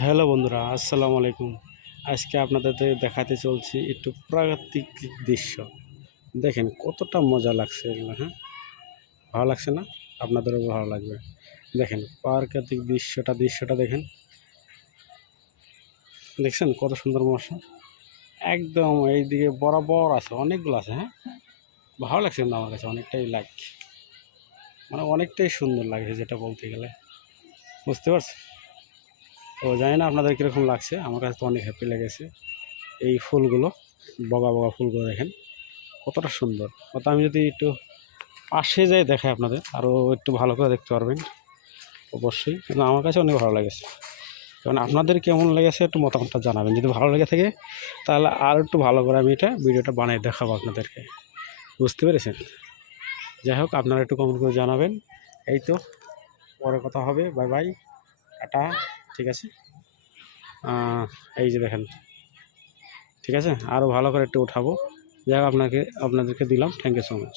Hello বন্ধুরা, আসসালামু আলাইকুম। আজকে আপনাদের দেখাতে চলছি একটু প্রাকৃতিক দৃশ্য। দেখেন কতটা মজা লাগছে এগুলো। হ্যাঁ, ভালো লাগছে না? আপনাদেরও ভালো লাগবে। দেখেন প্রাকৃতিক দৃশ্যটা দেখেন। দেখছেন কত সুন্দর মশা, একদম এইদিকে বরাবর আছে, অনেকগুলো আছে। হ্যাঁ, ভালো লাগছে কিন্তু আমার কাছে অনেকটাই মানে অনেকটাই সুন্দর লাগছে, যেটা বলতে গেলে বুঝতে পারছি। তো জানি না আপনাদের কীরকম লাগছে, আমার কাছে তো অনেক হ্যাপি লেগেছে। এই ফুলগুলো, বগা বগা ফুলগুলো দেখেন কতটা সুন্দর। অত আমি যদি একটু পাশে যাই দেখাই আপনাদের, আরও একটু ভালো করে দেখতে পারবেন অবশ্যই। কিন্তু আমার কাছে অনেক ভালো লেগেছে। কারণ আপনাদের কেমন লেগেছে একটু মতামতটা জানাবেন। যদি ভালো লেগে থাকে তাহলে আর একটু ভালো করে আমি ভিডিওটা বানিয়ে দেখাবো আপনাদেরকে, বুঝতে পেরেছেন? যাই হোক, আপনারা একটু কমেন্ট করে জানাবেন। এই তো, পরে কথা হবে। Bye bye, tata. ঠিক আছে, এই যে দেখেন, ঠিক আছে, আরও ভালো করে একটু উঠাবো। যাই হোক, আপনাদেরকে দিলাম। Thank you so much.